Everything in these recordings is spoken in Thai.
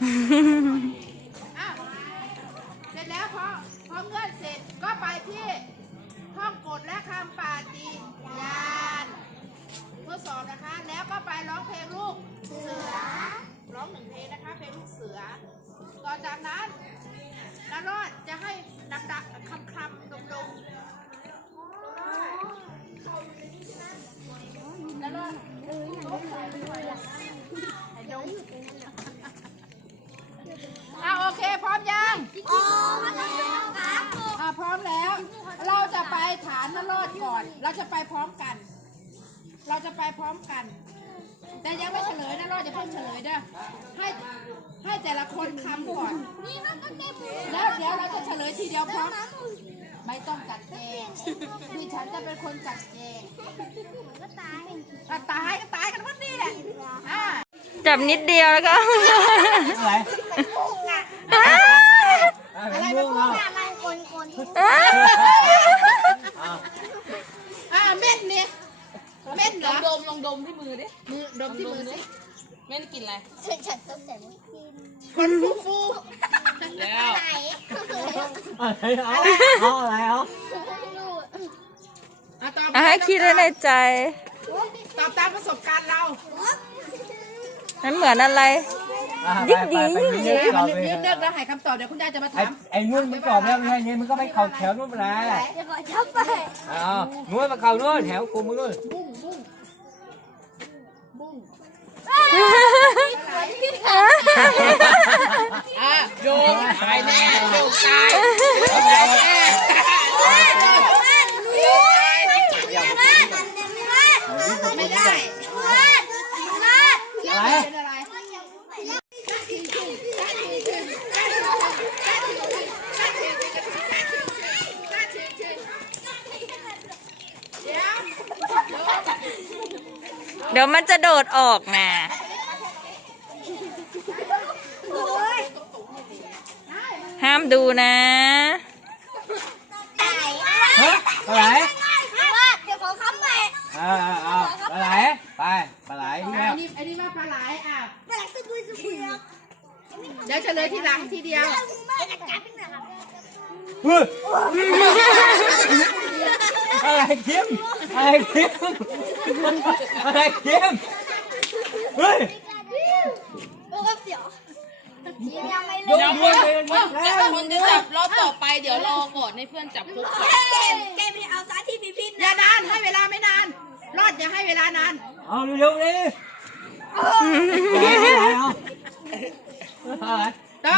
สร็จแล้วพอ พอเงื่อนเสร็จก็ไปที่ห้องกดและคำปาติยานเพื่อสอบนะคะ แล้วก็ไปร้องเพลงลูกเสือ ร้องหนึ่งเพลงนะคะ เพลงลูกเสือต่อจากนั้นนรอดจะให้นักดักคำคลาพร้อมแลังพร้อมแล้ว เราจะไปฐานนรกก่อนเราจะไปพร้อมกัน เราจะไปพร้อมกัน แต่ยังไม่เฉลยนรกจะเพิ่มเฉลยเด้อให้ให้แต่ละคนคำก่อนแล้วเดี๋ยวเราจะเฉลยทีเดียวพร้อมไม่ต้องจัดเองดิฉันจะเป็นคนจัดเองก็ตายก็ตายกันวันีแหละจับนิดเดียวแล้วก็ไรมาพูดอะมันคนคนอ่าเม็ดนี่เม็ดเหรอดมลองดมที่มือดิมือดมที่มือดิเม็ดกินอะไรฉันฉันต้มแต่คนลูฟูอะไรอะไรอะไรอะไรอะอะให้คิดไว้ในใจ ตอบตามประสบการณ์เรานั่นเหมือนอะไรยิ่งดียิ่งดียิ่งเลือกแล้วให้คำตอบเดี๋ยวคุณยายจะมาถาม ไอ้นุ่นมันตอบแล้วไอ้เงี้มันก็ไม่เข่าแถวนู่นไปเลยอ๋อนุ่นมาเข่านู่นแถวกูมึงนู่นบุ้งบุ้งบุ้งฮ่าฮาฮ่า่าฮ่าาฮ่าฮ่าฮ่าฮ่าฮดี๋ยวมันจะโดดออกนะห้ามดูนะปลาไหลเดี๋ยวขอคำใหม่เออเออเออปลาไหลไปปลาไหลนี่ไอ้นี่ไอ้นี่ว่าปลาไหลอ่ะปลาไหลสบายสบายเดี๋ยวเฉลยทีหลังทีเดียวเฮ้ยไอ้คิมไอ้คิมไอ้คิมเฮ้ยยังไม่ลู้ยังไม่รู้คนนจะจับรอบต่อไป เดี๋ยวรอก่อน ให้เพื่อนจับคุกเกมเกมให้เอาซะที่พิพิธอย่านาน ให้เวลาไม่นาน รอดอย่าให้เวลานานเอาเร็วเร็วเลยอะไร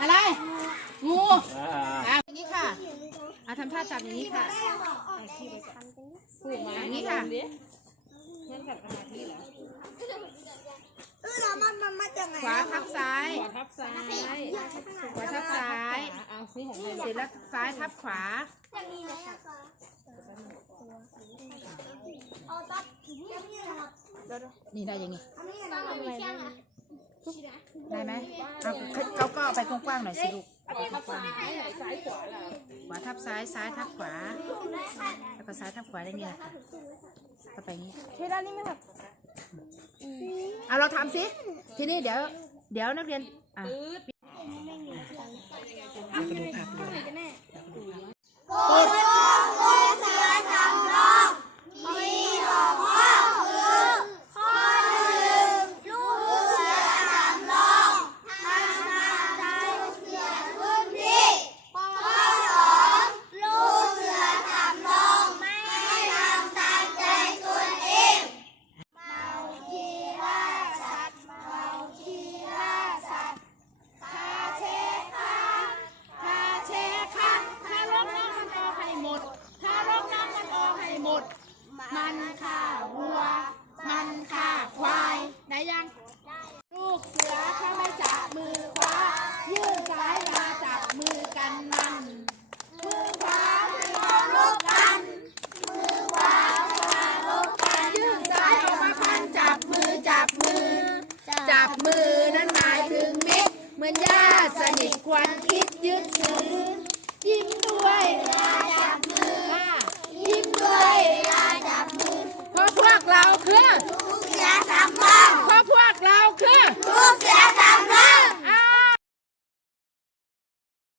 อะไรงูอันนี้ค่ะอาทำท่าจับอย่างนี้ค่ะผูกมาอย่างนี้ค่ะเออแล้วมนมันมาจาขวาทับซ้าย ขวาทับซ้าย ขวาทับซ้ายเซ้สร็จแล้วซ้ายทับขวาไดนี่ได้ยังไงได้ไหมเอาเขาก็ไปกว้างๆหน่อยสิลูกขวาทับซ้ายซ้ายทับขวา แล้วก็ซ้ายทับขวาได้เงี้ยค่ะก็ไปงี้ทีนี้ไหมครับอ่ะเราทำสิทีนี้เดี๋ยวเดี๋ยวนักเรียนอ่ะโอ้ Juan Juan